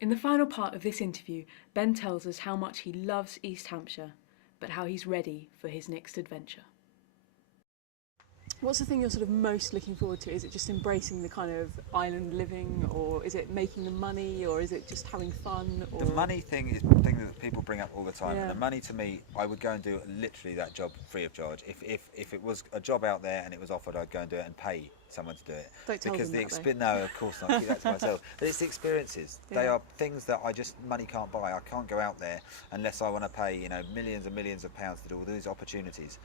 In the final part of this interview, Ben tells us how much he loves East Hampshire, but how he's ready for his next adventure. What's the thing you're sort of most looking forward to? Is it just embracing the kind of island living, or is it making the money, or is it just having fun? Or... The money thing is the thing that people bring up all the time. Yeah. And the money, to me, I would go and do literally that job free of charge. If it was a job out there and it was offered, I'd go and do it and pay someone to do it. Don't tell because them the no, of course not. Keep that to myself. But it's the experiences. Yeah. They are things that money can't buy. I can't go out there unless I want to pay millions and millions of pounds to do all these opportunities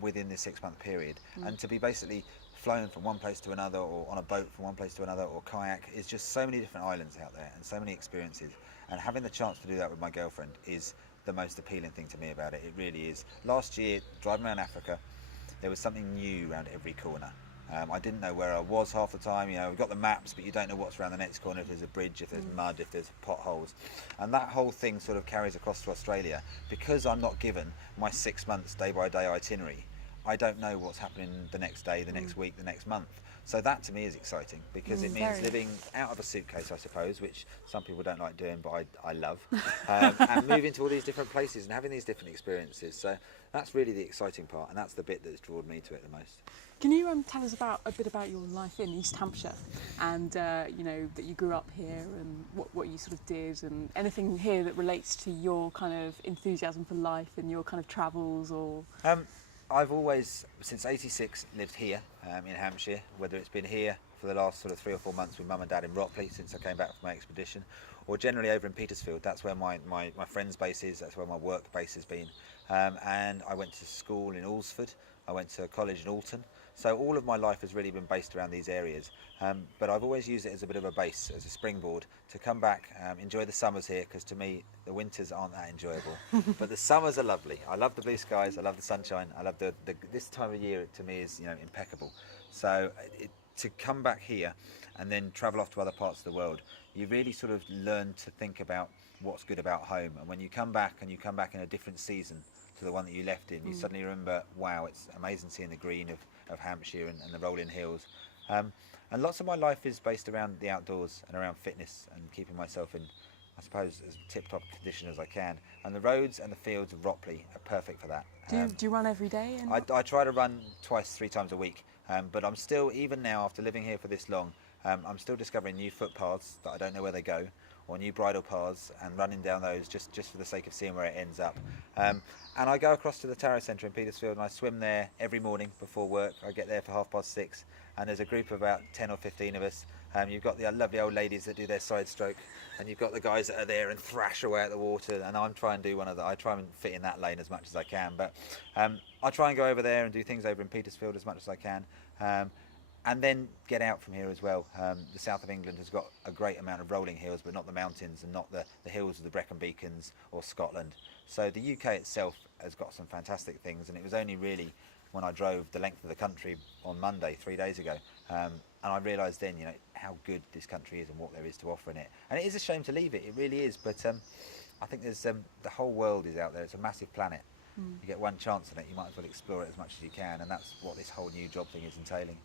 within this 6-month period, and to be basically flown from one place to another, or on a boat from one place to another, or kayak. Is just so many different islands out there and so many experiences, and having the chance to do that with my girlfriend is the most appealing thing to me about it. It really is. Last year, driving around Africa, there was something new around every corner. I didn't know where I was half the time. We've got the maps, but you don't know what's around the next corner, if there's a bridge, if there's mud, if there's potholes. And that whole thing sort of carries across to Australia. Because I'm not given my 6 months day-by-day itinerary, I don't know what's happening the next day, the next week, the next month. So that to me is exciting, because it means living out of a suitcase, I suppose, which some people don't like doing, but I love, and moving to all these different places and having these different experiences. So that's really the exciting part, and that's the bit that's drawn me to it the most. Can you tell us a bit about your life in East Hampshire, and that you grew up here, and what you sort of did, and anything here that relates to your kind of enthusiasm for life and your kind of travels, or... I've always, since '86, lived here in Hampshire, whether it's been here for the last sort of 3 or 4 months with Mum and Dad in Ropley since I came back from my expedition, or generally over in Petersfield. That's where my friend's base is, that's where my work base has been. And I went to school in Alresford, I went to college in Alton. So all of my life has really been based around these areas, but I've always used it as a bit of a base, as a springboard to come back, enjoy the summers here, because to me the winters aren't that enjoyable, but the summers are lovely. I love the blue skies, I love the sunshine, I love this time of year. To me is impeccable. So to come back here and then travel off to other parts of the world, you really sort of learn to think about what's good about home, and when you come back in a different season to the one that you left in, you suddenly remember, wow, it's amazing seeing the green of Hampshire and the rolling hills. And lots of my life is based around the outdoors and around fitness and keeping myself in, I suppose, as tip-top condition as I can. And the roads and the fields of Ropley are perfect for that. Do you run every day? I try to run 2-3 times a week, but I'm still, even now after living here for this long, I'm still discovering new footpaths that I don't know where they go, or new bridle paths, and running down those just for the sake of seeing where it ends up. And I go across to the Taro Centre in Petersfield, and I swim there every morning before work. I get there for 6:30, and there's a group of about 10 or 15 of us. You've got the lovely old ladies that do their side stroke, and you've got the guys that are there and thrash away at the water, and I'm trying to do one of that. I try and fit in that lane as much as I can, but I try and go over there and do things over in Petersfield as much as I can. And then get out from here as well. The south of England has got a great amount of rolling hills, but not the mountains and not the hills of the Brecon Beacons or Scotland. So the UK itself has got some fantastic things, and it was only really when I drove the length of the country on Monday, 3 days ago, and I realised then, how good this country is and what there is to offer in it. And it is a shame to leave it, it really is, but I think there's the whole world is out there. It's a massive planet. You get one chance on it, you might as well explore it as much as you can, and that's what this whole new job thing is entailing.